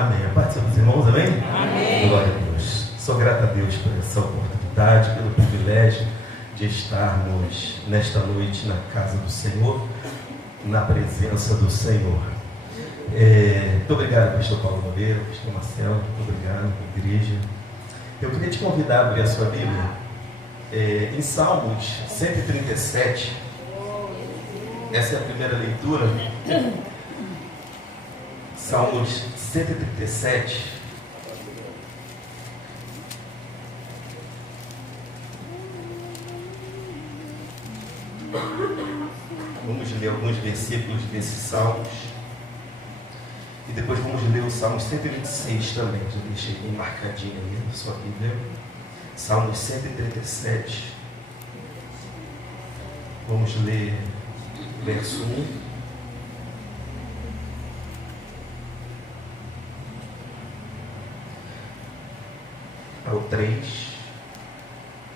Amém. A paz dos irmãos, amém? Amém. Glória a Deus. Sou grato a Deus por essa oportunidade, pelo privilégio de estarmos nesta noite na casa do Senhor, na presença do Senhor. Muito obrigado, pastor Paulo Moreira, pastor Marcelo, muito obrigado, igreja. Eu queria te convidar a abrir a sua Bíblia em Salmos 137. Essa é a primeira leitura. Salmos 137. Vamos ler alguns versículos desses salmos. E depois vamos ler o Salmo 126 também. Já deixei bem marcadinho aí na sua Bíblia. Salmo 137. Vamos ler verso 1. Ao 3.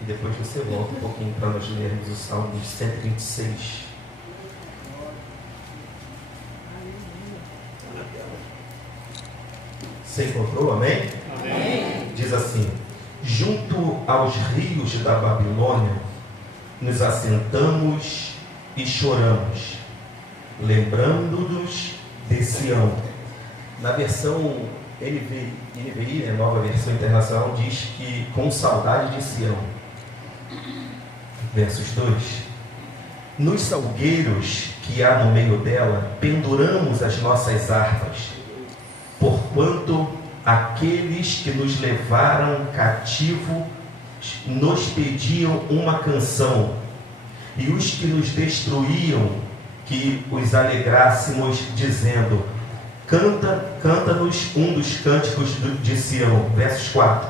E depois você volta um pouquinho para nós lermos o Salmo 126. Você encontrou? Amém? Amém. Diz assim: junto aos rios da Babilônia nos assentamos e choramos, lembrando-nos de Sião. Na versão NVI, nova versão internacional, diz que com saudade de Sião. Versos 2: nos salgueiros que há no meio dela penduramos as nossas harpas, porquanto aqueles que nos levaram cativo nos pediam uma canção, e os que nos destruíam que os alegrássemos, dizendo: canta-nos um dos cânticos de Sião. Versos 4: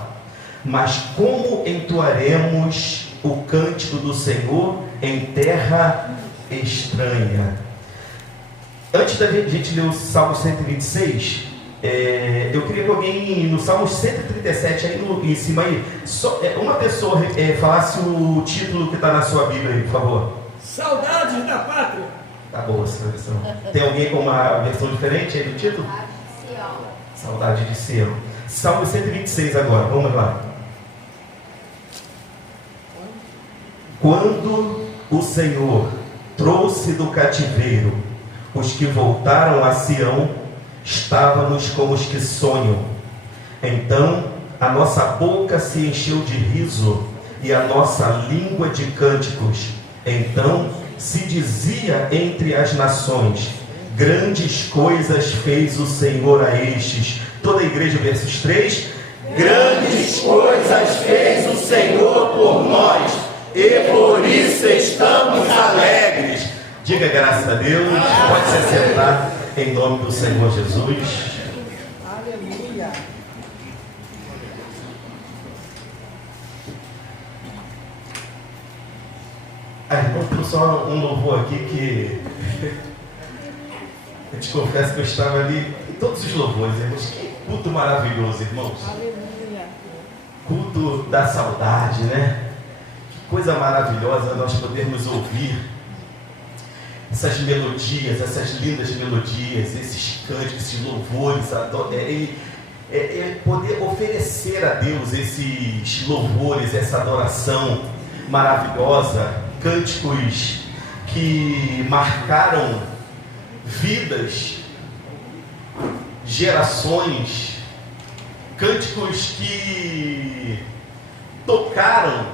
mas como entoaremos o cântico do Senhor em terra estranha? Antes da gente ler o Salmo 126, eu queria que alguém no Salmo 137 aí em cima aí, uma pessoa falasse o título que está na sua Bíblia aí, por favor. Saudades da pátria. Tá boa essa versão. Tem alguém com uma versão diferente aí do título? Saudade de Sião. Salmo 126 agora, vamos lá. Quando o Senhor trouxe do cativeiro os que voltaram a Sião, estávamos como os que sonham. Então a nossa boca se encheu de riso e a nossa língua de cânticos. Então se dizia entre as nações: grandes coisas fez o Senhor a estes. Toda a igreja, versos 3: grandes coisas fez o Senhor por nós, e por isso estamos alegres. Diga graças a Deus. Pode se sentar em nome do Senhor Jesus. Aleluia. Irmão, tem só um louvor aqui que eu te confesso que eu estava ali em todos os louvores, irmãos. Que culto maravilhoso, irmãos. Aleluia. Culto da saudade, né? Que coisa maravilhosa nós podermos ouvir essas melodias, essas lindas melodias, esses cânticos, esses louvores, poder oferecer a Deus esses louvores, essa adoração maravilhosa, cânticos que marcaram vidas, gerações, cânticos que tocaram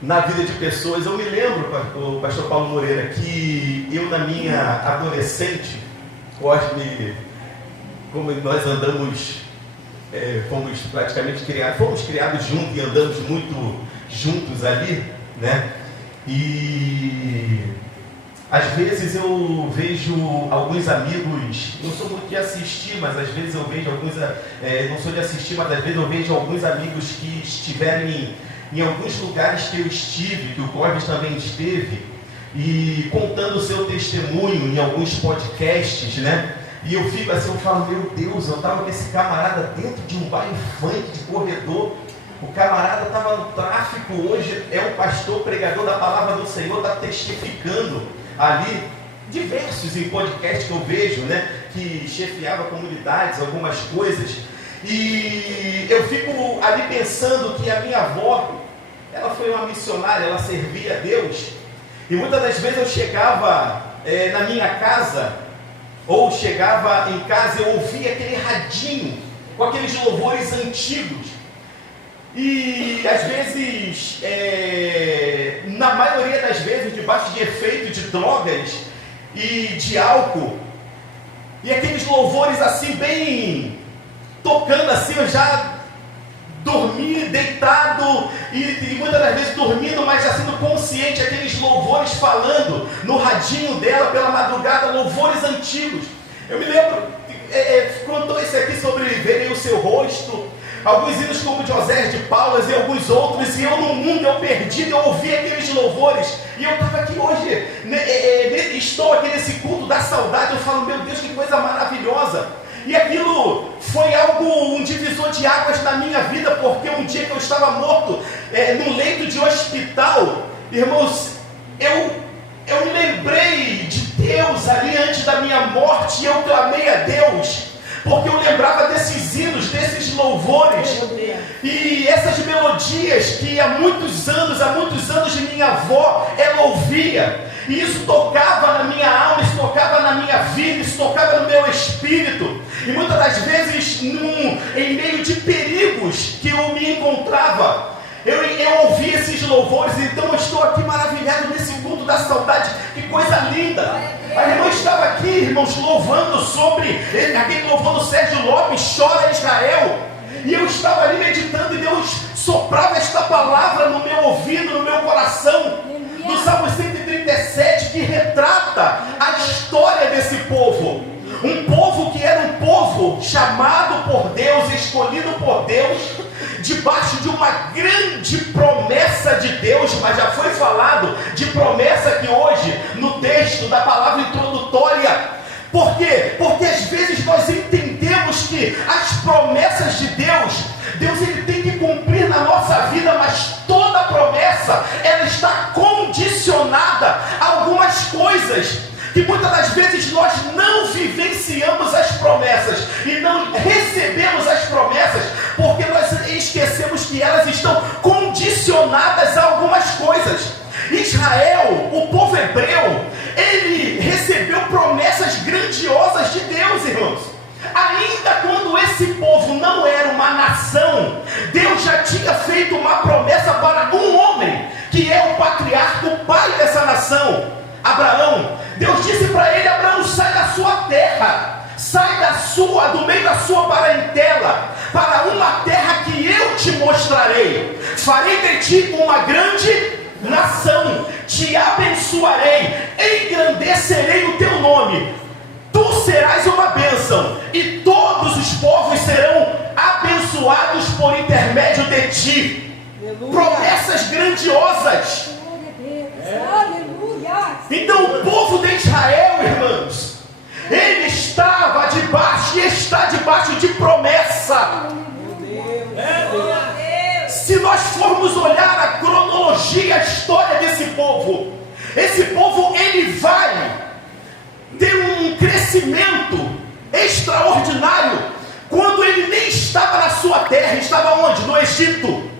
na vida de pessoas. Eu me lembro, o pastor Paulo Moreira, que eu na minha adolescente, como nós andamos, fomos praticamente criados juntos e andamos muito juntos ali, né? E às vezes eu vejo alguns amigos, não sou muito de assistir, mas às vezes eu vejo alguns, não sou de assistir, mas às vezes eu vejo alguns amigos que estiveram em alguns lugares que eu estive, que o Clóvis também esteve, e contando o seu testemunho em alguns podcasts, né? E eu fico assim, eu falo: meu Deus, eu estava com esse camarada dentro de um baile funk de corredor, o camarada estava no tráfico, hoje é um pastor, pregador da palavra do Senhor, está testificando ali. diversos em podcast que eu vejo, né? Que chefiava comunidades, algumas coisas. E eu fico ali pensando que a minha avó, ela foi uma missionária, ela servia a Deus. E muitas das vezes eu chegava na minha casa, ou chegava em casa, eu ouvia aquele radinho, com aqueles louvores antigos. E às vezes, na maioria das vezes, debaixo de efeito de drogas e de álcool, e aqueles louvores assim, bem tocando assim, eu já dormi deitado, e muitas das vezes dormindo, mas já sendo consciente, aqueles louvores falando no radinho dela pela madrugada, louvores antigos. Eu me lembro, contou esse aqui sobre verei o seu rosto, alguns hinos como José de Paulas e alguns outros, e eu no mundo, eu perdido, eu ouvi aqueles louvores, e eu estava aqui hoje, estou aqui nesse culto da saudade, eu falo, meu Deus, que coisa maravilhosa. E aquilo foi um divisor de águas na minha vida, porque um dia que eu estava morto, num leito de hospital, irmãos, eu me lembrei de Deus ali antes da minha morte, e eu clamei a Deus, porque eu lembrava desses hinos, desses louvores, e essas melodias que há muitos anos minha avó, ela ouvia, e isso tocava na minha alma, isso tocava na minha vida, isso tocava no meu espírito, e muitas das vezes, em meio de perigos que eu me encontrava, eu ouvi esses louvores. Então eu estou aqui maravilhado nesse culto da saudade, que coisa linda. A irmã estava aqui, irmãos, louvando sobre aquele louvor do Sérgio Lopes, Chora Israel, e eu estava ali meditando, e Deus soprava esta palavra no meu ouvido, no meu coração, do Salmo 137, que retrata a história desse povo. Um povo que era um povo chamado por Deus, escolhido por Deus, debaixo de uma grande promessa de Deus. Mas já foi falado de promessa aqui hoje, no texto da palavra introdutória. Por quê? Porque às vezes nós entendemos que as promessas de Deus ele tem que cumprir na nossa vida, mas toda promessa, ela está condicionada a algumas coisas, que muitas das vezes nós não vivenciamos as promessas e não recebemos as promessas, porque nós esquecemos que elas estão condicionadas a algumas coisas. Israel, o povo hebreu, ele recebeu promessas grandiosas de Deus, irmãos. Ainda quando esse povo não era uma nação, Deus já tinha feito uma promessa para um homem, que é o patriarca, o pai dessa nação, Abraão. Deus disse para ele: Abraão, sai da sua terra, sai do meio da sua parentela, para uma terra que eu te mostrarei. Farei de ti uma grande nação, te abençoarei, engrandecerei o teu nome, tu serás uma bênção, e todos os povos serão abençoados por intermédio de ti. Aleluia. Promessas grandiosas. Aleluia. Então o povo de Israel, irmãos, ele estava debaixo e está debaixo de promessa. Se nós formos olhar a cronologia, a história desse povo, esse povo ele vai ter um crescimento extraordinário quando ele nem estava na sua terra. Estava onde? No Egito.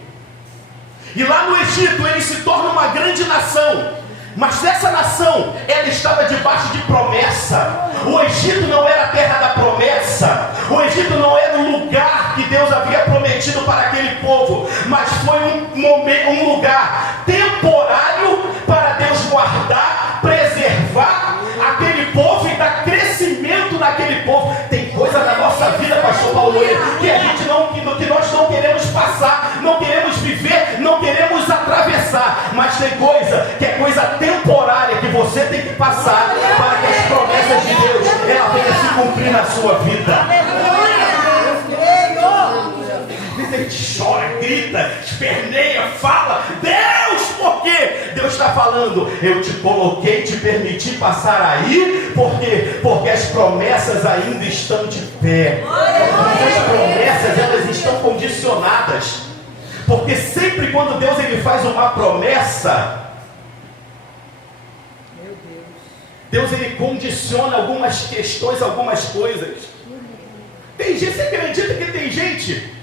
E lá no Egito ele se torna uma grande nação. Mas essa nação, ela estava debaixo de promessa. O Egito não era a terra da promessa. O Egito não era o lugar que Deus havia prometido para aquele povo. Mas foi um lugar temporário para Deus guardar, preservar aquele povo e dar crescimento naquele povo. Tem coisa na nossa vida, pastor Paulo, que nós não queremos passar, não queremos viver, não queremos atravessar. Mas tem coisa que é coisa temporária que você tem que passar para que as promessas de Deus ela venha se cumprir na sua vida. A gente chora, grita, esperneia, fala: Deus, por quê? Deus está falando: eu te coloquei, te permiti passar aí, porque as promessas ainda estão de pé. As promessas, elas estão condicionadas. Porque sempre quando Deus ele faz uma promessa, Deus, ele condiciona algumas questões, algumas coisas. Tem gente, você acredita que tem gente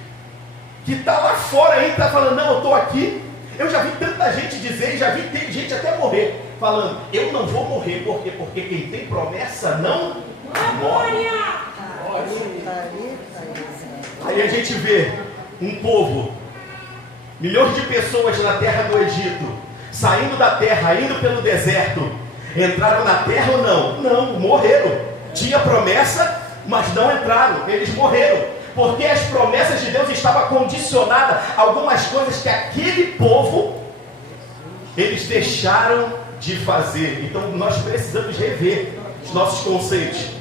que está lá fora aí, está falando, não, eu estou aqui. Eu já vi tanta gente dizer, já vi gente até morrer, falando, eu não vou morrer, porque quem tem promessa não morre. Aí a gente vê um povo, milhões de pessoas na terra do Egito, saindo da terra, indo pelo deserto, entraram na terra ou não? Não, morreram. Tinha promessa, mas não entraram, eles morreram. Porque as promessas de Deus estavam condicionadas a algumas coisas que aquele povo, eles deixaram de fazer. Então nós precisamos rever os nossos conceitos.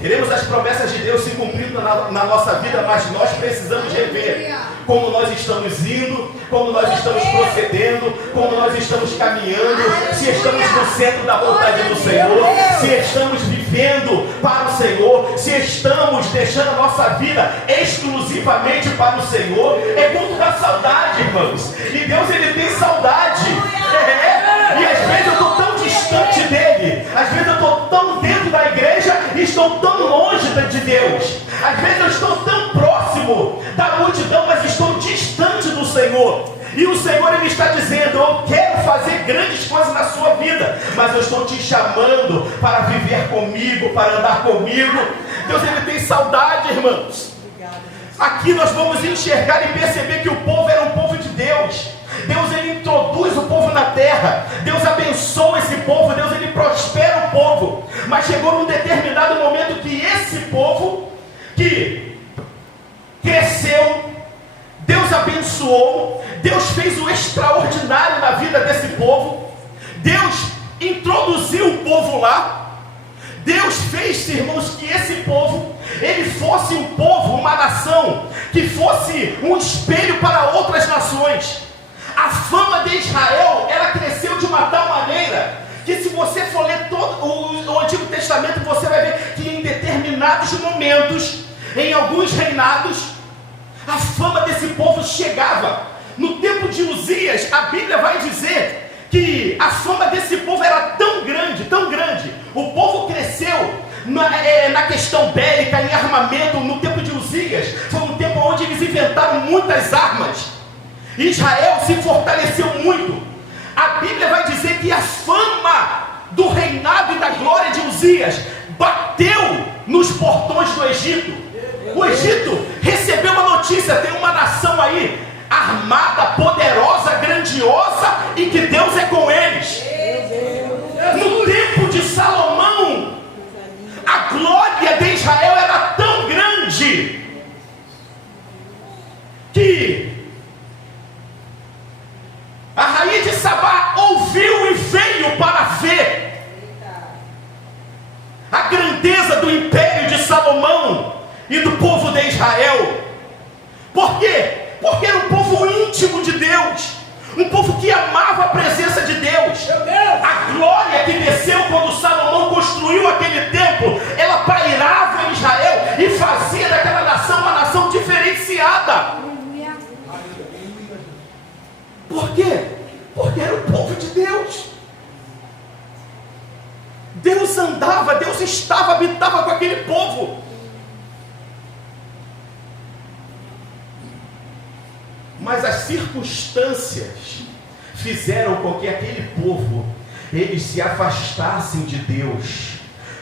Queremos as promessas de Deus se cumprindo na nossa vida, mas nós precisamos rever como nós estamos indo, como nós estamos procedendo, como nós estamos caminhando, se estamos no centro da vontade do Senhor, se estamos vivendo para o Senhor, se estamos deixando a nossa vida exclusivamente para o Senhor. É culto da saudade, irmãos. E Deus, ele tem saudade. E às vezes eu estou tão distante dele, às vezes eu estou tão dentro da igreja e estou tão longe de Deus. Às vezes eu estou tão próximo da multidão, mas estou distante do Senhor. E o Senhor, ele está dizendo, eu quero fazer grandes coisas na sua vida, mas eu estou te chamando para viver comigo, para andar comigo. Deus, ele tem saudade, irmãos. Aqui nós vamos enxergar e perceber que o povo era um povo de Deus. Deus, ele introduz o povo na terra. Deus abençoa esse povo. Deus, ele prospera o povo. Mas chegou num determinado momento que esse povo que cresceu, Deus abençoou, Deus fez o extraordinário na vida desse povo. Deus introduziu o povo lá. Deus fez, irmãos, que esse povo, ele fosse um povo, uma nação, que fosse um espelho para outras nações. A fama de Israel, ela cresceu de uma tal maneira, que se você for ler todo o Antigo Testamento, você vai ver que em determinados momentos, em alguns reinados, a fama desse povo chegava. No tempo de Uzias, a Bíblia vai dizer que a fama desse povo era tão grande, o povo cresceu na questão bélica, em armamento. No tempo de Uzias, foi um tempo onde eles inventaram muitas armas. Israel se fortaleceu muito. A Bíblia vai dizer que a fama do reinado e da glória de Uzias bateu nos portões do Egito. O Egito recebeu uma notícia, tem uma nação aí, armada, poderosa, grandiosa, e que Deus é com eles. No tempo de Salomão, a glória de Israel era tão grande que a rainha de Sabá ouviu e veio para ver a grandeza do império de Salomão e do povo de Israel. Por quê? Porque era um povo íntimo de Deus, um povo que amava a presença de Deus. A glória que desceu quando Salomão construiu aquele templo, ela pairava em Israel e fazia daquela nação uma nação diferenciada. Por quê? Porque era o povo de Deus. Deus andava, Deus estava, habitava com aquele povo. Mas as circunstâncias fizeram com que aquele povo, eles se afastassem de Deus.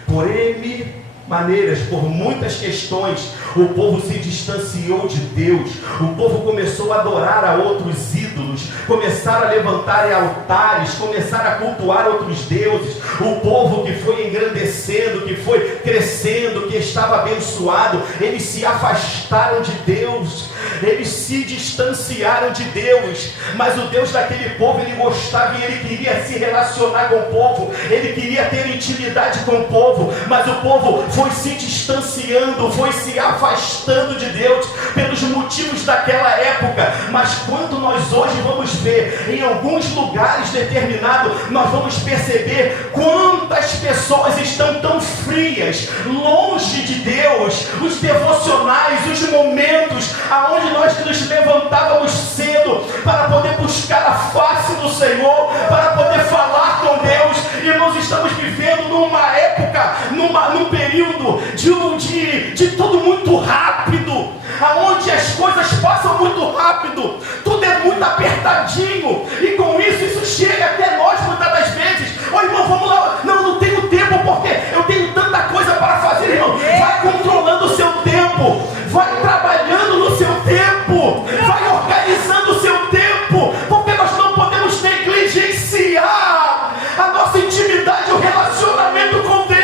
Por N maneiras, por muitas questões, o povo se distanciou de Deus. O povo começou a adorar a outros ídolos, começaram a levantar altares, começaram a cultuar outros deuses. O povo que foi engrandecendo, que foi crescendo, que estava abençoado, eles se afastaram de Deus, eles se distanciaram de Deus. Mas o Deus daquele povo, ele gostava e ele queria se relacionar com o povo, ele queria ter intimidade com o povo, mas o povo foi se distanciando, foi se afastando de Deus pelos motivos daquela época. Mas quando nós hoje vamos ver em alguns lugares determinados, nós vamos perceber como quantas pessoas estão tão frias, longe de Deus, os devocionais, os momentos aonde nós nos levantávamos cedo para poder buscar a face do Senhor, para poder falar com Deus. E nós estamos vivendo numa época, num período de tudo muito rápido, aonde as coisas passam muito rápido, tudo é muito apertadinho, e com isso chega até nós muitas das vezes. Ô irmão, vamos lá, não tenho tempo, porque eu tenho tanta coisa para fazer. Irmão, vai controlando o seu tempo, vai trabalhando no seu tempo, vai organizando o seu tempo, porque nós não podemos negligenciar a nossa intimidade, o relacionamento com Deus.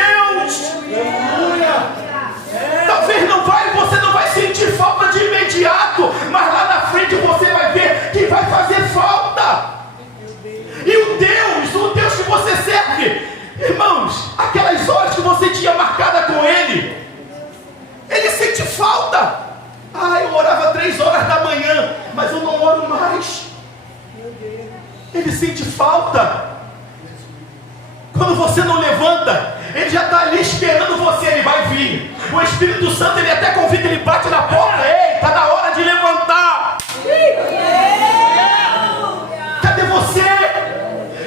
Talvez você não vai sentir falta de imediato, mas lá na frente você vai ver que vai fazer falta. E o Deus que você serve, irmãos, aquelas horas que você tinha marcada com Ele sente falta. Eu orava 3 horas da manhã, mas eu não oro mais. Ele sente falta. Quando você não levanta, Ele já está ali esperando você. Ele vai vir. O Espírito Santo, Ele até convida, Ele bate na porta. Ei, está na hora de levantar. Cadê você?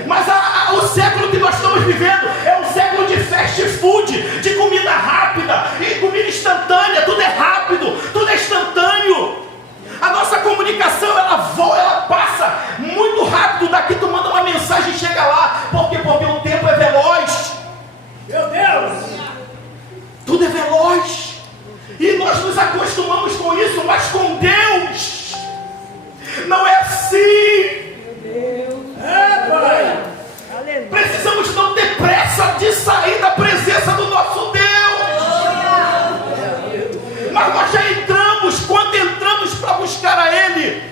Mas o século que nós estamos vivendo é um século de fast food, de comida rápida e comida instantânea. Tudo é rápido, tudo é instantâneo. A nossa comunicação, ela passa muito rápido. Daqui tu manda uma mensagem e chega lá. Por quê? Porque o tempo é veloz. Meu Deus! Tudo é veloz. E nós nos acostumamos com isso, mas com Deus não é assim. Pai. Precisamos não ter pressa de sair da presença do nosso Deus. Mas nós já entramos, quando entramos para buscar a Ele,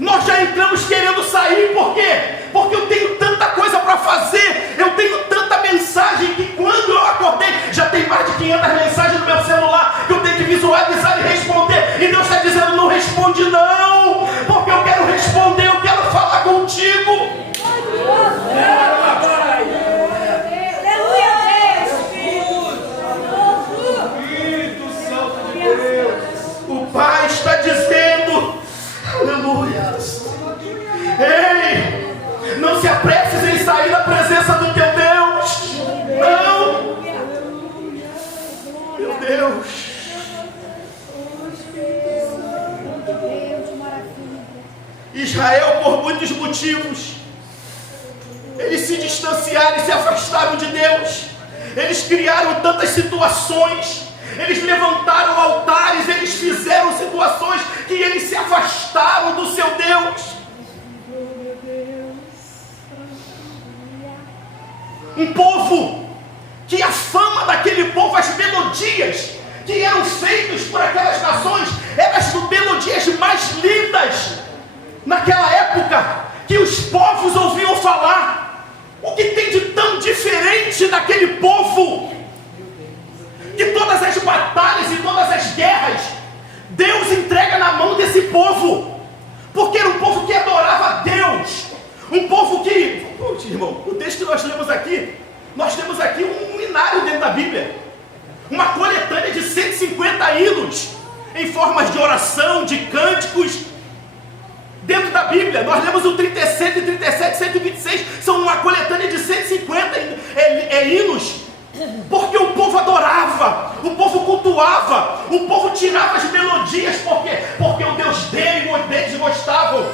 nós já entramos querendo sair. Por quê? Porque eu tenho tanta coisa para fazer, eu tenho tanta mensagem, que quando eu acordei, já tem mais de 500 mensagens no meu celular, que eu tenho que visualizar e responder. E Deus está dizendo, não responde não, porque eu quero responder, eu quero falar contigo. O Pai está dizendo, aleluia. Ei, não se apresses em sair da presença do teu Deus. Não. Meu Deus. Israel, por muitos motivos, eles se distanciaram e se afastaram de Deus. Eles criaram tantas situações, eles levantaram altares, eles fizeram situações que eles se afastaram do seu Deus. Um povo que a fama daquele povo, as melodias que eram feitas por aquelas nações, eram as melodias mais lindas naquela época, que os povos ouviam falar. O que tem de tão diferente naquele povo? Que todas as batalhas e todas as guerras, Deus entrega na mão desse povo, porque era um povo que adorava a Deus, um povo que, irmão, o texto que nós lemos aqui, nós temos aqui um hinário dentro da Bíblia, uma coletânea de 150 hinos, em formas de oração, de cânticos, dentro da Bíblia. Nós lemos o 37, 37, 126, são uma coletânea de 150 hinos, porque o povo adorava, o povo cultuava, o povo tirava as melodias, porque o Deus dele e deles gostavam,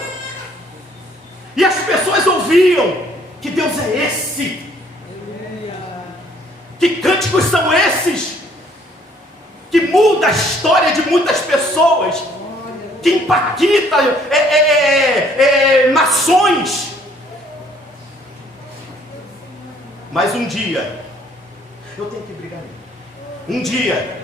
e as pessoas ouviam, que Deus é esse? Que cânticos são esses? Que muda a história de muitas pessoas, que impacta nações. Mas um dia, eu tenho que brigar. Um dia,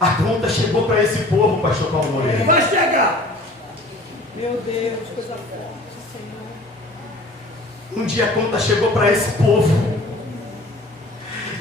a conta chegou para esse povo, pastor Paulo Moreira. Vai chegar. Meu Deus, coisa forte, Senhor. Um dia a conta chegou para esse povo.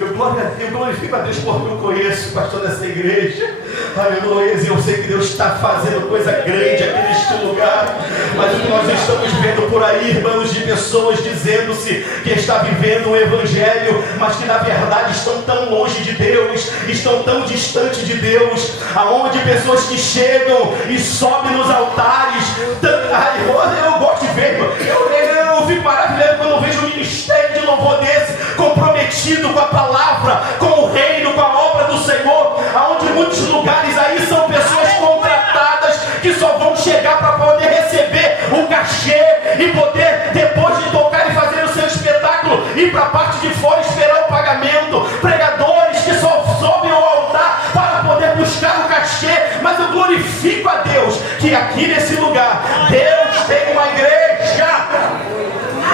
Eu glorifico a Deus porque eu conheço o pastor dessa igreja. Aleluia. E eu sei que Deus está fazendo coisa grande aqui neste lugar. Mas o que nós estamos vendo por aí, irmãos, de pessoas dizendo-se que está vivendo o evangelho, mas que na verdade estão tão longe de Deus, estão tão distante de Deus, aonde pessoas que chegam e sobem nos altares. Eu gosto de ver, eu fico maravilhado quando eu vejo um ministério de louvor desse, comprometido com a palavra, com o reino, com a obra do Senhor, aonde muitos lugares aí são pessoas contratadas que só vão chegar para poder receber o cachê e poder, depois de tocar e fazer o seu espetáculo, ir para a parte de fora esperar o pagamento. Pregadores que só sobem ao altar para poder buscar o cachê. Mas eu glorifico a Deus que aqui nesse lugar Deus tem uma igreja,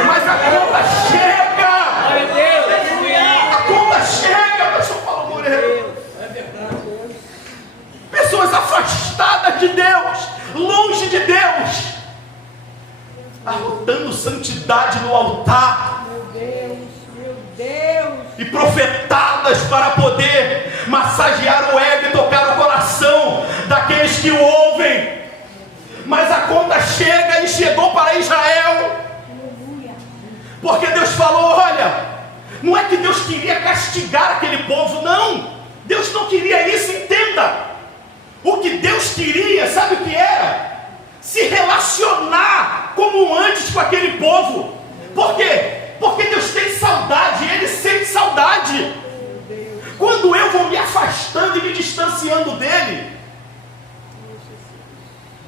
mas a conta chega. A conta chega, pastor Paulo Moreira. Pessoas afastadas de Deus, longe de Deus, arrotando santidade no altar. Meu Deus. E profetadas para poder massagear o ego e tocar o coração daqueles que o ouvem. Mas a conta chega e chegou para Israel. Porque Deus falou, olha, não é que Deus queria castigar aquele povo, não. Deus não queria isso, entenda. O que Deus queria, sabe o que era? Se relacionar como antes com aquele povo. Por quê? Porque Deus tem saudade, Ele sente saudade. Quando eu vou me afastando e me distanciando dEle,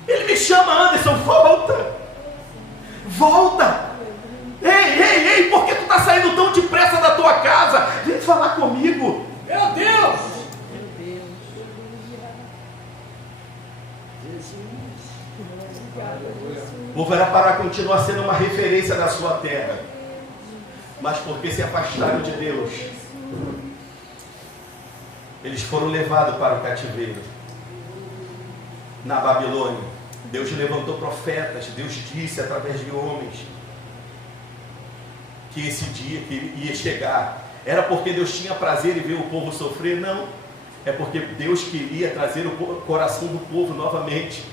Ele me chama, Anderson, volta. Ei, por que tu está saindo tão depressa da tua casa? Vem falar comigo. Meu Deus. O povo era para continuar sendo uma referência da sua terra, mas porque se afastaram de Deus, eles foram levados para o cativeiro. Na Babilônia, Deus levantou profetas, Deus disse através de homens que esse dia que ia chegar. Era porque Deus tinha prazer em ver o povo sofrer? Não, é porque Deus queria trazer o coração do povo novamente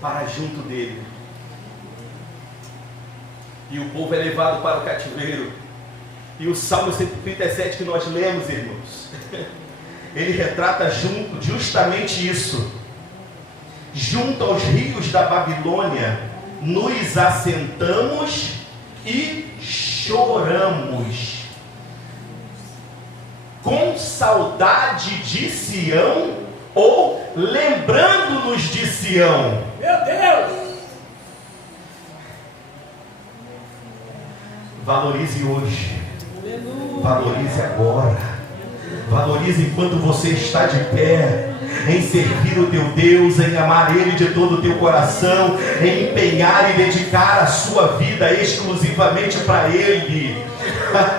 para junto dele. E o povo é levado para o cativeiro. E o Salmo 137 que nós lemos, irmãos, ele retrata justamente isso. Junto aos rios da Babilônia nos assentamos e choramos, com saudade de Sião, ou lembrando-nos de Sião. Meu Deus! Valorize hoje, valorize agora, valorize enquanto você está de pé, em servir o teu Deus, em amar Ele de todo o teu coração, em empenhar e dedicar a sua vida exclusivamente para Ele.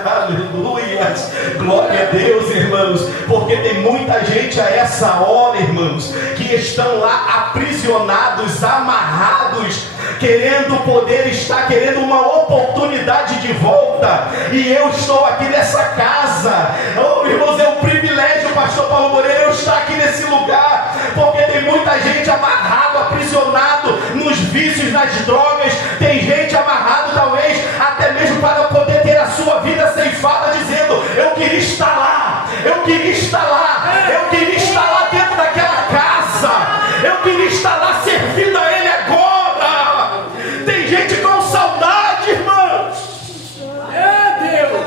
Aleluia, glória a Deus, irmãos, porque tem muita gente a essa hora, irmãos, que estão lá aprisionados, amarrados, querendo poder estar, querendo uma oportunidade de volta. E eu estou aqui nessa casa, oh, irmãos, é um privilégio, pastor Paulo Moreira, eu estar aqui nesse lugar, porque tem muita gente amarrado, aprisionado nos vícios, nas drogas. Tem gente amarrado, talvez até mesmo para poder ter a sua vida ceifada, dizendo: eu queria estar lá, eu queria estar lá, eu queria estar lá dentro daquela casa, eu queria estar lá servindo a Ele agora. Tem gente com saudade, irmãos. Deus.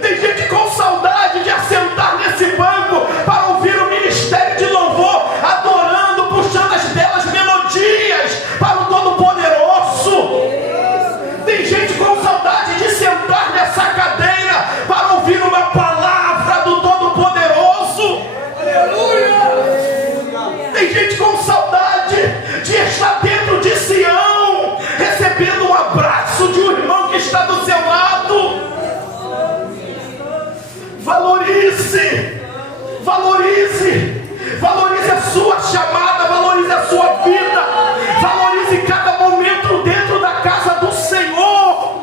Tem gente com saudade de assentar nesse banco para ouvir o ministério de louvor, adorando, puxando as belas melodias para o Todo-Poderoso. Tem gente com saudade de sentar nessa cadeira para ouvir uma palavra do Todo-Poderoso. Aleluia! Tem gente com saudade de estar dentro de Sião, recebendo um abraço de um irmão que está do seu lado. Valorize, valorize, valorize a sua chamada, valorize a sua vida, valorize cada momento dentro da casa do Senhor.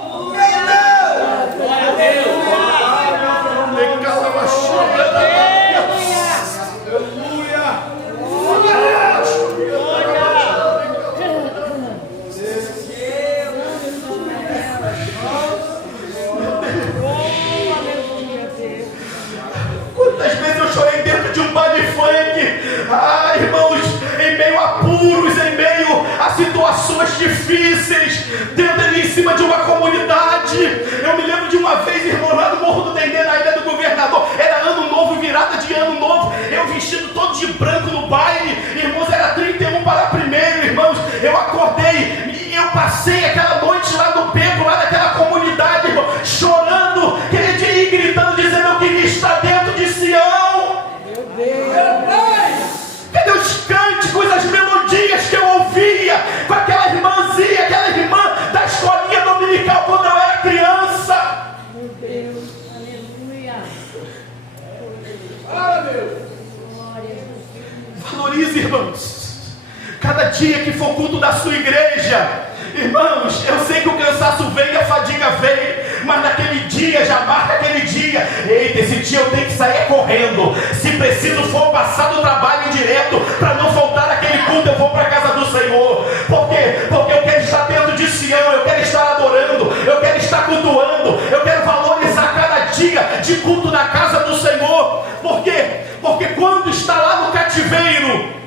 dia que for culto da sua igreja, irmãos, eu sei que o cansaço vem e a fadiga vem, mas naquele dia, já marca aquele dia. Eita, esse dia eu tenho que sair correndo. Se preciso for passar do trabalho direto, para não faltar aquele culto, eu vou para a casa do Senhor. Por quê? Porque eu quero estar dentro de Sião, eu quero estar adorando, eu quero estar cultuando, eu quero valorizar cada dia de culto na casa do Senhor. Por quê? Porque quando está lá no cativeiro,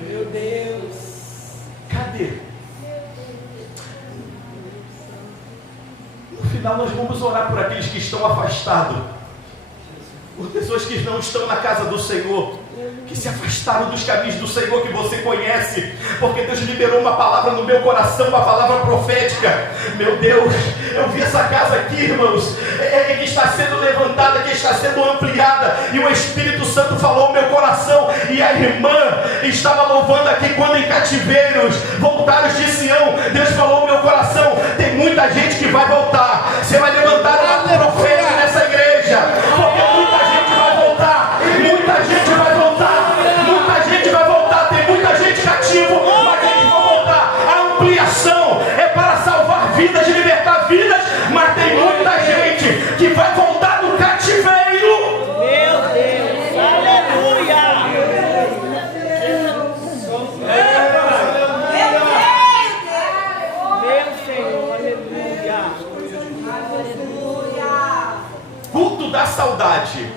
Meu Deus. cadê? No final nós vamos orar por aqueles que estão afastados, por pessoas que não estão na casa do Senhor, que se afastaram dos caminhos do Senhor que você conhece, porque Deus liberou uma palavra no meu coração, uma palavra profética. Meu Deus, eu vi essa casa aqui, irmãos, que está sendo levantada, que está sendo ampliada, e o Espírito Santo falou no meu coração, e a irmã estava louvando aqui quando em cativeiros, voltados de Sião. Deus falou no meu coração, tem muita gente que vai voltar. Você vai levantar uma profeta nessa igreja, porque muita gente vai voltar, muita gente vai voltar, muita gente vai voltar, tem muita gente cativo, mas eles vão voltar. A ampliação é para salvar vidas, libertar vidas, mas tem muita gente que vai voltar do cativeiro. Meu Deus. Aleluia. Meu Senhor. Aleluia. Culto da saudade.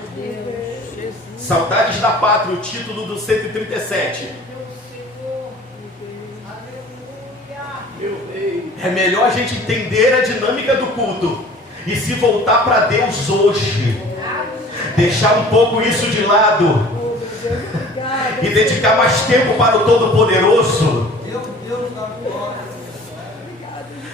Saudades da Pátria, o título do 137. É melhor a gente entender a dinâmica do culto e se voltar para Deus hoje, deixar um pouco isso de lado e dedicar mais tempo para o Todo-Poderoso,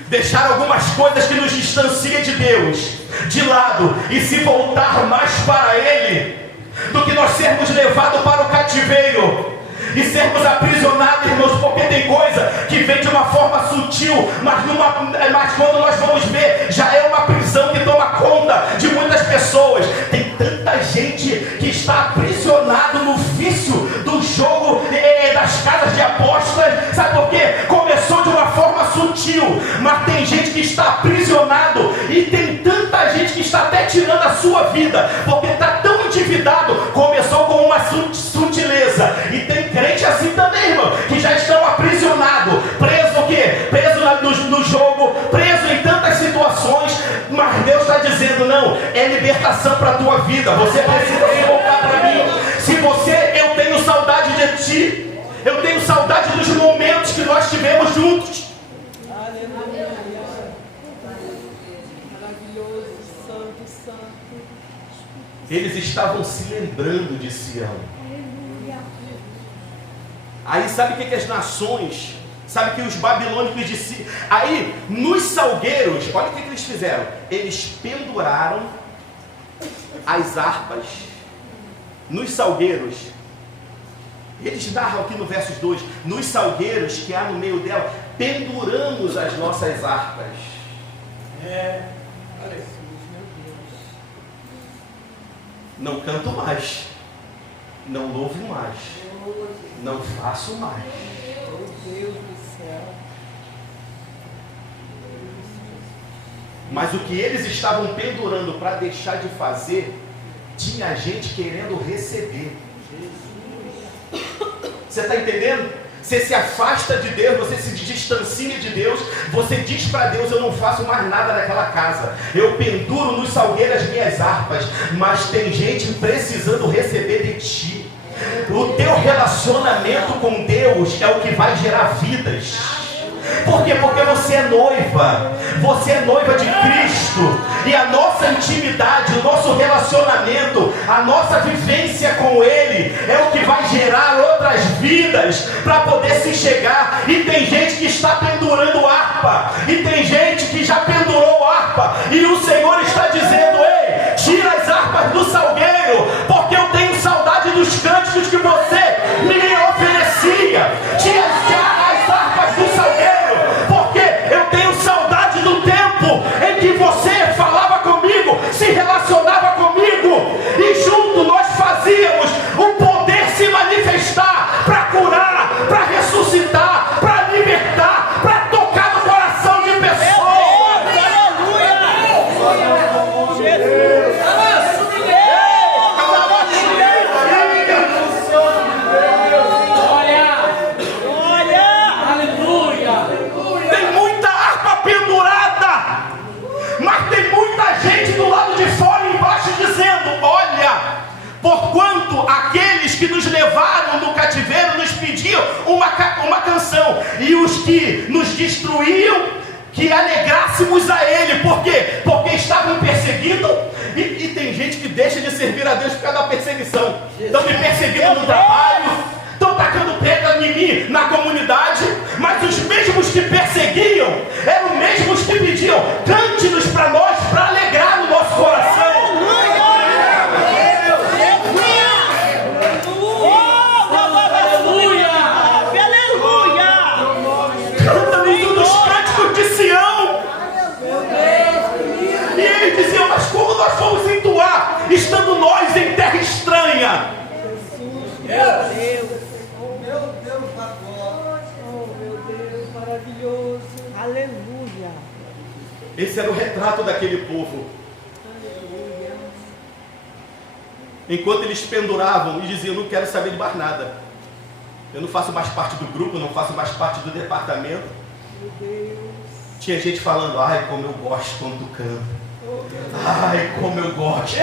deixar algumas coisas que nos distanciam de Deus de lado e se voltar mais para Ele, do que nós sermos levados para o cativeiro e sermos aprisionados, irmãos, porque tem coisa que vem de uma forma sutil, mas quando nós vamos ver, já é uma prisão que toma conta de muitas pessoas. Tem tanta gente que está aprisionado no vício do jogo das casas de apostas. Sabe por quê? Começou de uma forma sutil, mas tem gente que está aprisionado, e tem tanta gente que está até tirando a sua vida, porque está tão endividado. Começou com uma sutileza, e tem crente assim também, irmão, que já estão aprisionados, preso o quê? Preso no jogo, preso em tantas situações, mas Deus está dizendo, não, é libertação para a tua vida. Você precisa se voltar para mim. Se você, eu tenho saudade de ti, eu tenho saudade dos momentos que nós tivemos juntos. Aleluia. Maravilhoso, santo, santo. Eles estavam se lembrando de Sião. Aí sabe o que as nações, sabe que os babilônicos de Sião, aí nos salgueiros, olha o que eles fizeram, eles penduraram as harpas nos salgueiros. Eles narram aqui no versos 2, nos salgueiros que há no meio dela, penduramos as nossas harpas. Não canto mais, não louvo mais, não faço mais. Meu Deus do céu. Mas o que eles estavam pendurando para deixar de fazer, tinha gente querendo receber. Você está entendendo? Você se afasta de Deus, você se distancia de Deus, você diz para Deus, eu não faço mais nada naquela casa, eu penduro nos salgueiros as minhas harpas, mas tem gente precisando receber de ti. O teu relacionamento com Deus é o que vai gerar vidas. Por quê? Porque você é noiva de Cristo, e a nossa intimidade, o nosso relacionamento, a nossa vivência com Ele é o que vai gerar outras vidas para poder se chegar. E tem gente que está pendurando harpa, e tem gente que já pendurou harpa, e o Senhor está dizendo, ei, tira as harpas do salgueiro, porque eu tenho saudade dos cânticos que você me oferecia. Tira as harpas do salgueiro, porque eu tenho saudade do tempo em que você falava comigo, se relacionava comigo, e junto nós fazíamos o poder se manifestar para curar, para ressuscitar. Tem muita harpa pendurada, mas tem muita gente do lado de fora embaixo dizendo: olha, porquanto aqueles que nos levaram no cativeiro nos pediam uma canção, e os que nos destruíam, que alegrássemos a Ele. Por quê? Porque estavam perseguindo, e tem gente que deixa de servir a Deus por causa da perseguição. Estão me perseguindo no trabalho, estão tacando pedra em mim na comunidade, mas os mesmos que perseguiam eram os mesmos que pediam: cante-nos para nós, para alegrar o nosso coração. Canta-nos um dos cânticos de Sião. E eles diziam: mas como nós vamos entoar, estando nós em terra estranha? Meu Deus, maravilhoso. Aleluia. Esse era o retrato daquele povo. Enquanto eles penduravam e diziam: não quero saber de mais nada, eu não faço mais parte do grupo, não faço mais parte do departamento. Meu Deus. Tinha gente falando: ai, como eu gosto quando tu canta. Ai, como eu gosto.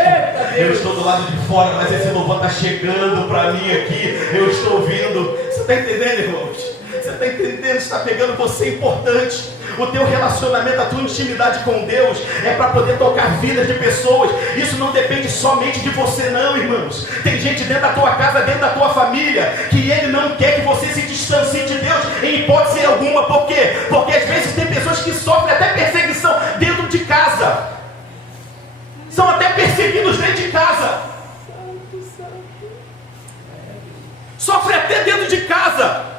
Eu estou do lado de fora, mas esse louvor está chegando para mim aqui. Eu estou ouvindo. Você está entendendo, irmãos? Você está entendendo? Está pegando você importante. O teu relacionamento, a tua intimidade com Deus é para poder tocar vidas de pessoas. Isso não depende somente de você não, irmãos. Tem gente dentro da tua casa, dentro da tua família, que ele não quer que você se distancie de Deus em hipótese alguma. Por quê? Porque às vezes tem pessoas que sofrem até perseguição dentro de casa. São até perseguidos dentro de casa. Sofre até dentro de casa.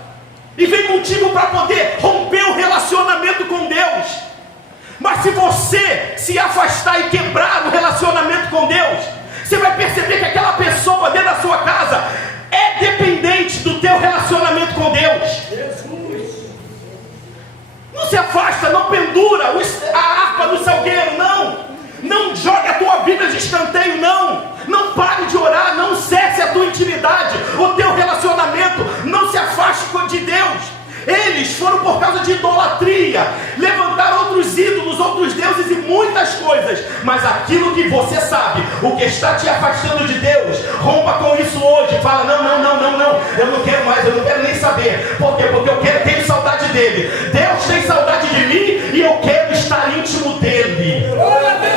E vem contigo para poder romper o relacionamento com Deus. Mas se você se afastar e quebrar o relacionamento com Deus, você vai perceber que aquela pessoa dentro da sua casa é dependente do teu relacionamento com Deus. Jesus. Não se afasta, não pendura a harpa no salgueiro, não. Não jogue a tua Bíblia de escanteio, não. Não pare de orar, não cesse a tua intimidade, o teu relacionamento. Não se afaste de Deus. Eles foram por causa de idolatria, levantaram outros ídolos, outros deuses e muitas coisas. Mas aquilo que você sabe, o que está te afastando de Deus, rompa com isso hoje. Fala: não, eu não quero mais, eu não quero nem saber. Por quê? Porque eu tenho saudade dele. Deus tem saudade de mim e eu quero estar íntimo dele. Glória a Deus!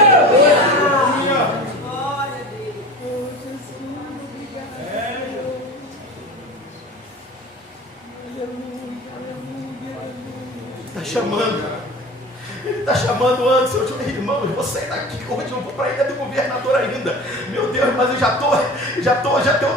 Está chamando. Ele está chamando antes. Eu digo: irmão, eu vou sair daqui hoje, eu vou para a ilha do governador ainda. Meu Deus, mas eu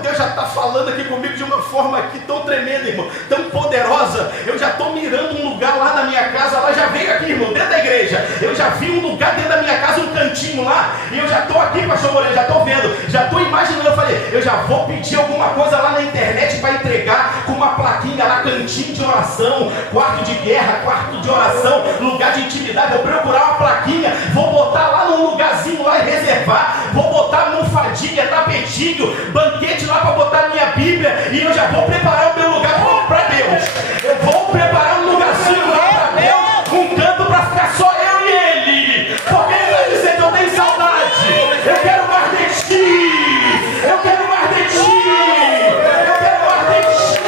Deus já está falando aqui comigo de uma forma aqui tão tremenda, irmão, tão poderosa. Eu já estou mirando um lugar lá na minha casa, lá já veio aqui, irmão, dentro da igreja. Eu já vi um lugar dentro da minha casa, um cantinho lá, e eu já estou aqui, pastor Moreira, já estou vendo, já estou imaginando. Eu falei: eu já vou pedir alguma coisa lá na internet para entregar com uma plaquinha lá: cantinho de oração, quarto de guerra, quarto de oração, lugar de intimidade. Vou procurar uma plaquinha, vou botar lá num lugarzinho lá e reservar, vou botar almofadinha, tapetinho, banquete lá para botar minha Bíblia, e eu já vou preparar o meu lugar para Deus. Eu vou preparar um lugarzinho lá para Deus, um canto para ficar só eu e Ele, porque Ele vai dizer que eu tenho saudade. Eu quero mais de Ti, eu quero mais de Ti, eu quero mais de Ti.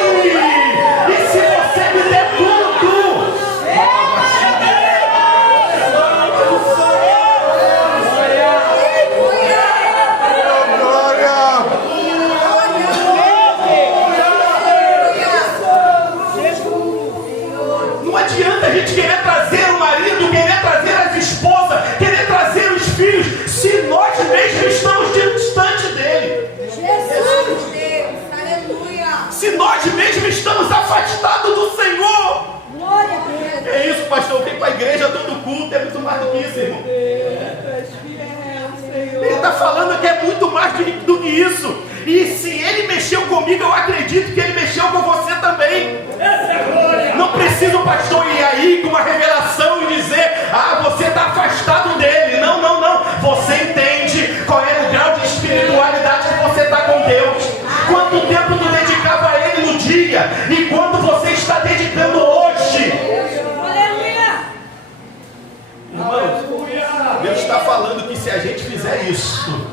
E se você me der tudo, a gente querer trazer o marido, querer trazer as esposas, querer trazer os filhos, se nós mesmos estamos distante dele. Jesus, Deus, aleluia. Se nós mesmos estamos afastados do Senhor. Glória a Deus. É isso, pastor, eu venho para a igreja todo culto, é muito mais do que isso, irmão. Ele está falando que é muito mais do que isso. E se ele mexeu comigo, eu acredito que ele mexeu com você também. Não precisa o pastor ir aí com uma revelação e dizer: ah, você está afastado dele. Não. Você entende. isso.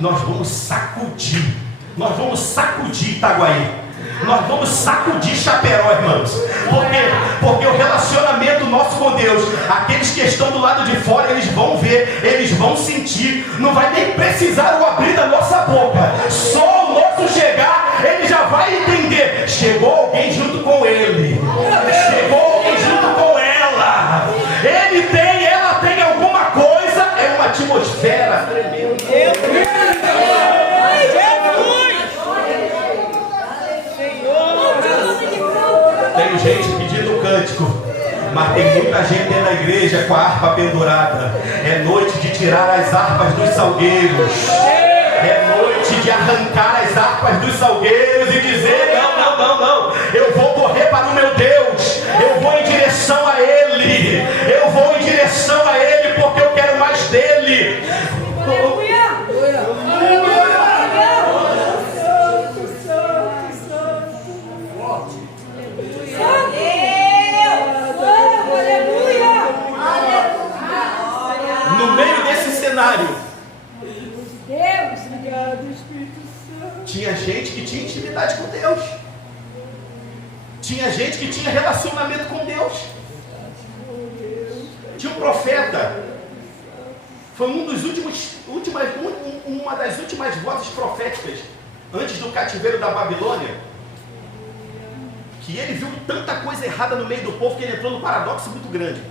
Nós vamos sacudir. Nós vamos sacudir Itaguaí. Nós vamos sacudir Chaperó, irmãos. Por quê? Porque o relacionamento nosso com Deus, aqueles que estão do lado de fora, eles vão ver, eles vão sentir. Não vai nem precisar o abrir da nossa boca. Só o nosso chegar, ele já vai entender. Chegou alguém junto com ele. Chegou alguém junto com ela. Ela tem alguma coisa. É uma atmosfera tremenda. Tem gente pedindo cântico, mas tem muita gente dentro da igreja com a harpa pendurada. É noite de tirar as harpas dos salgueiros. É noite de arrancar as harpas dos salgueiros e dizer: não, eu vou correr para o meu Deus. Eu vou em direção a Ele. Eu vou em direção a Ele porque eu quero mais dEle. No meio desse cenário, tinha gente que tinha intimidade com Deus. Tinha gente que tinha relacionamento com Deus. Tinha um profeta. Foi uma das últimas vozes proféticas antes do cativeiro da Babilônia, que ele viu tanta coisa errada no meio do povo que ele entrou num paradoxo muito grande.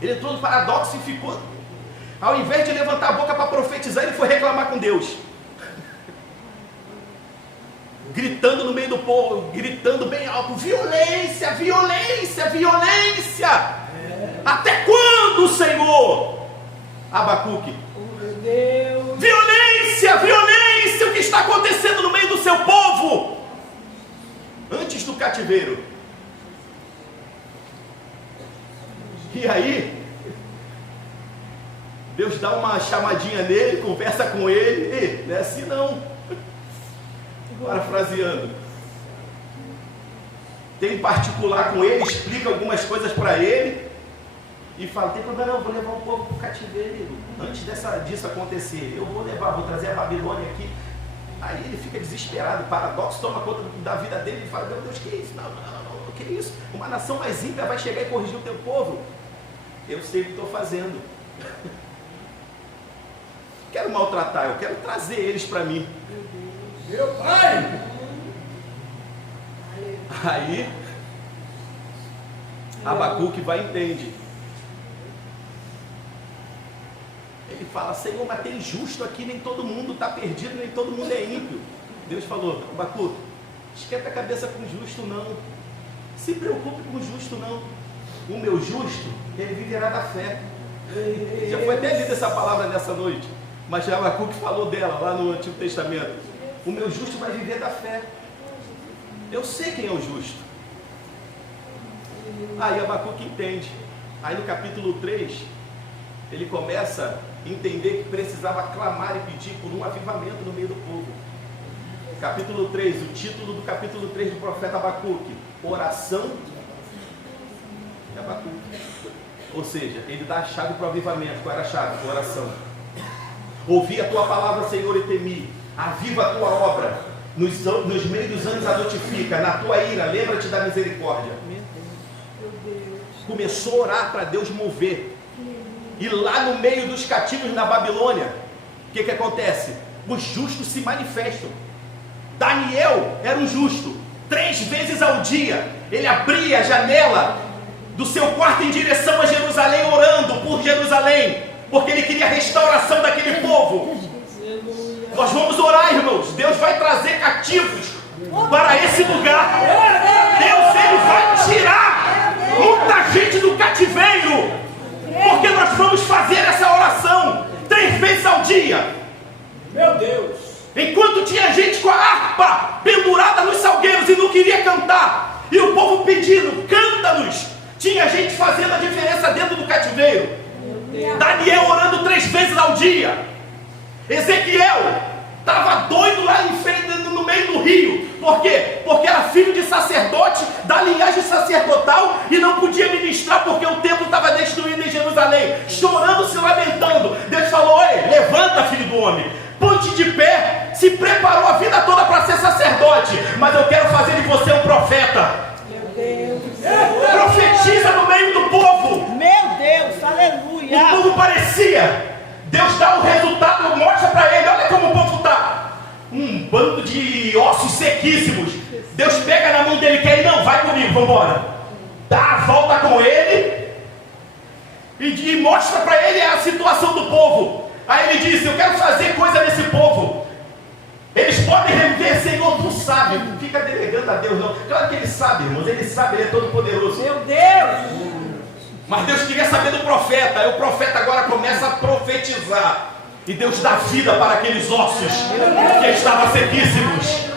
Ele entrou no paradoxo e ficou, ao invés de levantar a boca para profetizar, ele foi reclamar com Deus. Gritando no meio do povo, gritando bem alto: violência, violência, violência. Até quando, Senhor? Abacuque: violência, violência, o que está acontecendo no meio do seu povo? Antes do cativeiro. E aí, Deus dá uma chamadinha nele, conversa com ele. Ei, não é assim não. Parafraseando. Tem particular com ele, explica algumas coisas para ele e fala: tem problema não, vou levar o povo para o cativeiro. Antes disso acontecer, eu vou trazer a Babilônia aqui. Aí ele fica desesperado, o paradoxo toma conta da vida dele e fala: meu Deus, que isso? Não, que isso? Uma nação mais ímpia vai chegar e corrigir o teu povo? Eu sei o que estou fazendo. Quero maltratar, eu quero trazer eles para mim. Meu pai! Aí Abacuque vai e entende. Ele fala: Senhor, mas tem justo aqui, nem todo mundo está perdido, nem todo mundo é ímpio. Deus falou: Abacuque, esquenta a cabeça com o justo não. Se preocupe com o justo não. O meu justo, ele viverá da fé. Já foi até lida essa palavra nessa noite, mas Abacuque falou dela lá no Antigo Testamento. O meu justo vai viver da fé. Eu sei quem é o justo. Aí Abacuque entende. Aí no capítulo 3, ele começa a entender que precisava clamar e pedir por um avivamento no meio do povo. Capítulo 3, o título do capítulo 3 do profeta Abacuque: oração de Abacuque. Ou seja, ele dá a chave para o avivamento. Qual era a chave? Oração. Ouvi a tua palavra, Senhor, e temi. Aviva a tua obra. Nos meios dos anos a notifica. Na tua ira, lembra-te da misericórdia. Começou a orar para Deus mover. E lá no meio dos cativos na Babilônia, o que acontece? Os justos se manifestam. Daniel era um justo. 3 vezes ao dia ele abria a janela do seu quarto em direção a Jerusalém, orando por Jerusalém, porque ele queria a restauração daquele povo. Nós vamos orar, irmãos. Deus vai trazer cativos para esse lugar. Deus, ele vai tirar muita gente do cativeiro, porque nós vamos fazer essa oração 3 vezes ao dia. Meu Deus! Enquanto tinha gente com a harpa pendurada nos salgueiros e não queria cantar, e o povo pedindo: canta-nos, tinha gente fazendo a diferença dentro do cativeiro. Daniel orando 3 vezes ao dia. Ezequiel estava doido lá em frente, no meio do rio. Por quê? Porque era filho de sacerdote, da linhagem sacerdotal, e não podia ministrar porque o templo estava destruído em Jerusalém, chorando, se lamentando. Deus falou: oi, levanta, filho do homem, ponte de pé. Se preparou a vida toda para ser sacerdote, mas eu quero fazer de você um profeta. Profetiza no meio do povo. Meu Deus, aleluia. O povo parecia, Deus dá o resultado, mostra para ele: olha como o povo está, um bando de ossos sequíssimos. Deus pega na mão dele, quer ir? Não, vai comigo, vamos embora. Dá a volta com ele e mostra para ele a situação do povo. Aí ele diz: eu quero fazer coisa nesse povo. Eles podem reviver, Senhor, tu sabe. Não fica delegando a Deus, não. Claro que ele sabe, irmãos, ele sabe, ele é todo poderoso. Meu Deus. Mas Deus queria saber do profeta. Aí o profeta agora começa a profetizar, e Deus dá vida para aqueles ossos que estavam sequíssimos.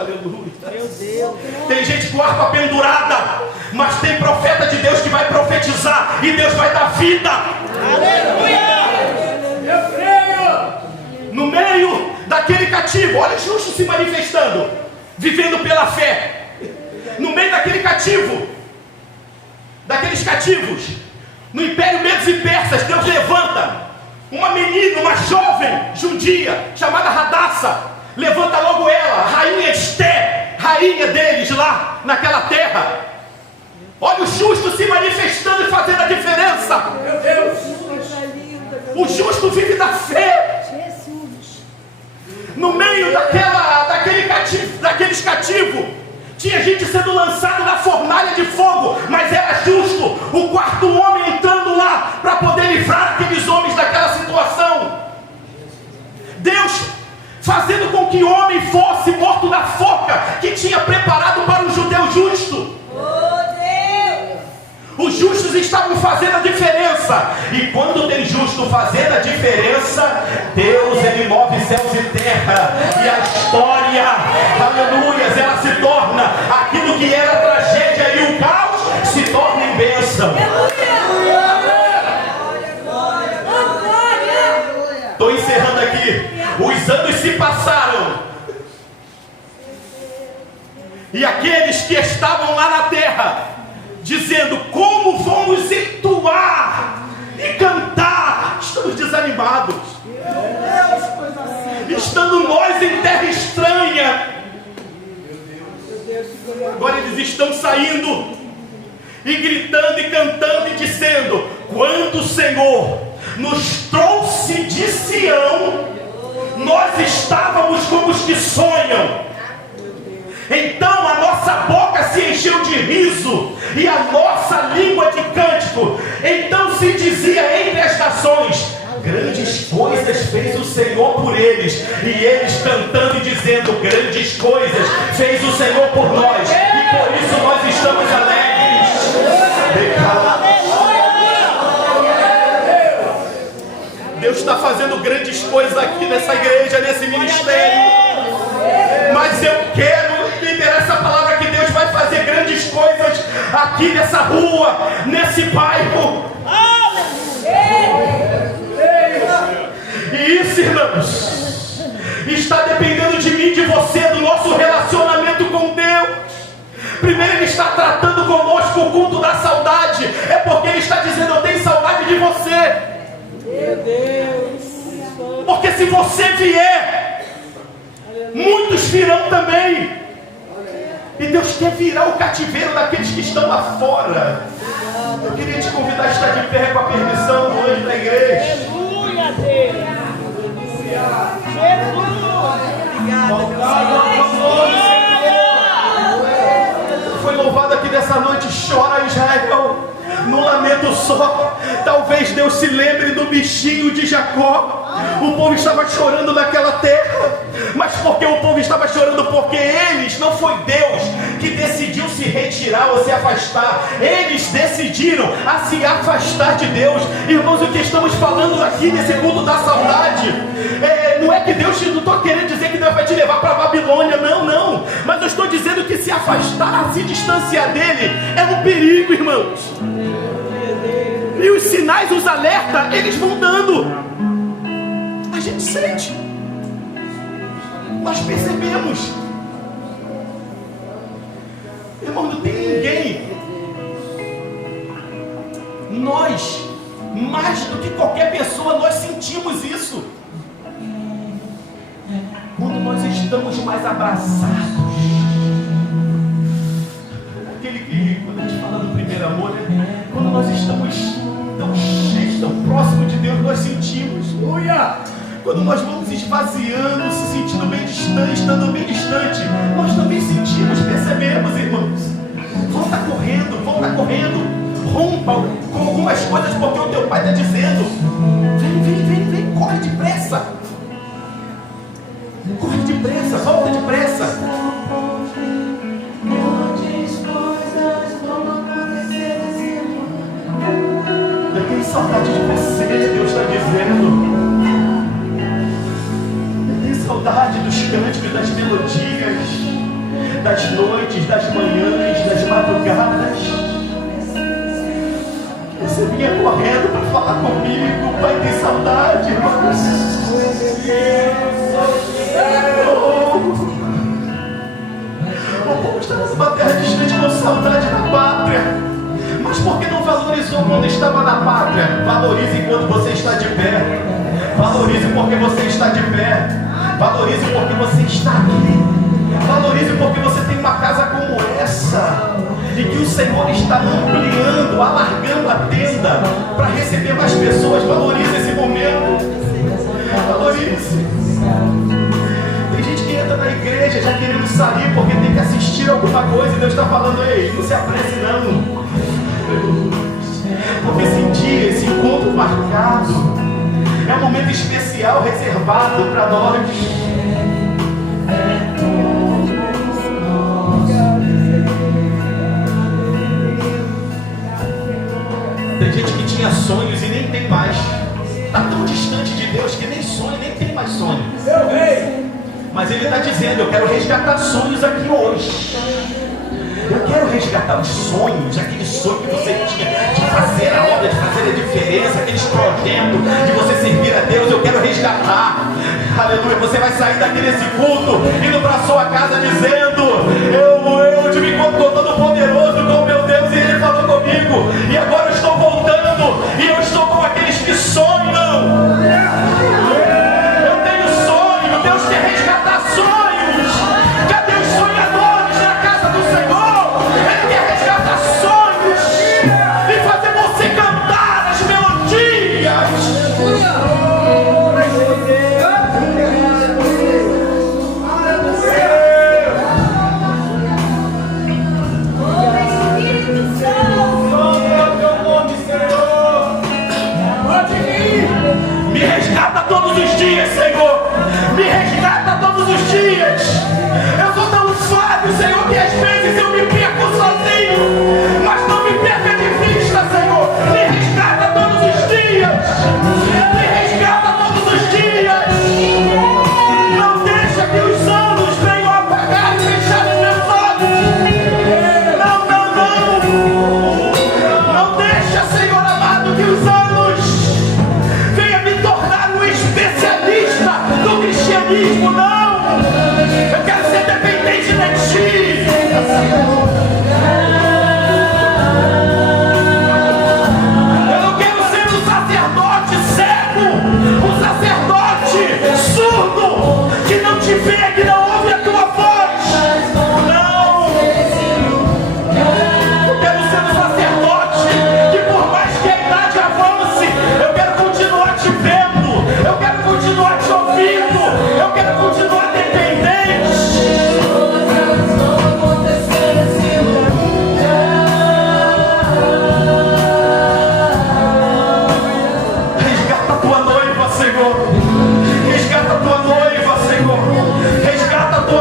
Aleluia. Meu Deus. Tem gente com harpa pendurada, mas tem profeta de Deus que vai profetizar e Deus vai dar vida. Aleluia. Eu creio. No meio daquele cativo, olha o justo se manifestando, vivendo pela fé. No meio daquele cativo, daqueles cativos, no Império Medos e Persas, Deus levanta uma menina, uma jovem judia, chamada Radassa. Levanta logo ela, a rainha Esté, rainha deles lá naquela terra. Olha o justo se manifestando e fazendo a diferença. Meu Deus. O justo vive da fé. No meio daqueles cativos, tinha gente sendo lançado na fornalha de fogo, mas era justo o quarto homem entrando lá para poder livrar aqueles homens daquela situação. Deus fazendo com que o homem fosse morto na forca que tinha preparado para o judeu justo. Os justos estavam fazendo a diferença. E quando tem justo fazendo a diferença, Deus, ele move céus e terra. E a história, aleluias, ela se torna aquilo que era tragédia e o caos se torna em bênção. Estou encerrando aqui. Os anos se passaram, e aqueles que estavam lá na terra dizendo: como vamos entoar e cantar? Estamos desanimados. Estando nós em terra estranha. Agora eles estão saindo e gritando e cantando e dizendo: quando o Senhor nos trouxe de Sião, nós estávamos como os que sonham. Então a nossa boca se encheu de riso e a nossa língua de cântico. Então se dizia entre as nações: grandes coisas fez o Senhor por eles. E eles cantando e dizendo: grandes coisas fez o Senhor por nós, e por isso nós estamos alegres. Deus está fazendo grandes coisas aqui nessa igreja, nesse ministério. Mas eu quero liberar essa palavra que Deus vai fazer grandes coisas aqui nessa rua, nesse bairro. E isso, irmãos, está dependendo de mim, de você, do nosso relacionamento com Deus. Primeiro Ele está tratando conosco o culto da saudade. É porque Ele está dizendo: eu tenho saudade de você. Meu Deus. Porque se você vier, muitos virão também. E Deus quer virar o cativeiro daqueles que estão lá fora. Eu queria te convidar a estar de pé com a permissão do anjo da igreja. Aleluia, Deus. Foi louvado aqui nessa noite. Chora, Israel, no lamento só. Talvez Deus se lembre do bichinho de Jacó. O povo estava chorando naquela terra. Mas porque o povo estava chorando? Porque eles, não foi Deus que decidiu se retirar ou se afastar. Eles decidiram a se afastar de Deus. Irmãos, o que estamos falando aqui nesse culto da saudade, não é que Deus, não estou querendo dizer que Deus vai te levar para a Babilônia, não. Mas eu estou dizendo que se afastar, se distanciar dele, é um perigo, irmãos. E os sinais, os alertas, eles vão dando. A gente sente. Nós percebemos. Irmão, não tem ninguém. Nós, mais do que qualquer pessoa, nós sentimos isso. Quando nós estamos mais abraçados. Aquele que, quando a gente fala do primeiro amor, né? Quando nós estamos tão cheios, tão próximos de Deus, nós sentimos. Uia! Quando nós vamos esvaziando, se sentindo bem distante, estando bem distante, nós também sentimos, percebemos, irmãos. Volta correndo. Rompa com algumas coisas, porque o teu pai está dizendo: vem, corre depressa. Corre depressa, volta depressa. Eu tenho saudade de você, Deus está dizendo. Eu tenho saudade dos cânticos, das melodias, das noites, das manhãs, das madrugadas. Você vinha correndo para falar comigo. O Pai tem saudade, irmãos. O povo está numa terra distante com saudade da pátria. Mas por que não valorizou quando estava na pátria? Valorize enquanto você está de pé. Valorize porque você está de pé. Valorize porque você está aqui. Valorize porque você tem uma casa como essa. E que o Senhor está ampliando, alargando a tenda para receber mais pessoas. Valorize esse momento. Valorize. Tem gente que entra na igreja já querendo sair porque tem que assistir alguma coisa e Deus está falando: ei, não se apresse não. Porque esse dia, esse encontro marcado é um momento especial reservado para nós. Tem gente que tinha sonhos e nem tem mais. Está tão distante de Deus que nem sonha, nem tem mais sonho. Mas Ele está dizendo: eu quero resgatar sonhos aqui hoje. Eu quero resgatar os sonhos, aquele sonho que você tinha de fazer a obra, de fazer a diferença, aqueles projetos de você servir a Deus. Eu quero resgatar. Aleluia. Você vai sair daqui desse culto, indo para a sua casa dizendo: eu tive encontro com o Todo-Poderoso, com o meu Deus, e Ele falou comigo. E agora eu estou voltando, e eu estou com aqueles que sonham. Eu tenho sonho. Deus quer resgatar sonhos. Cadê os sonhadores na casa do Senhor? Ele quer resgatar sonhos e fazer você cantar as melodias. Me resgata todos os dias, Senhor. Me resgata todos os dias. Eu sou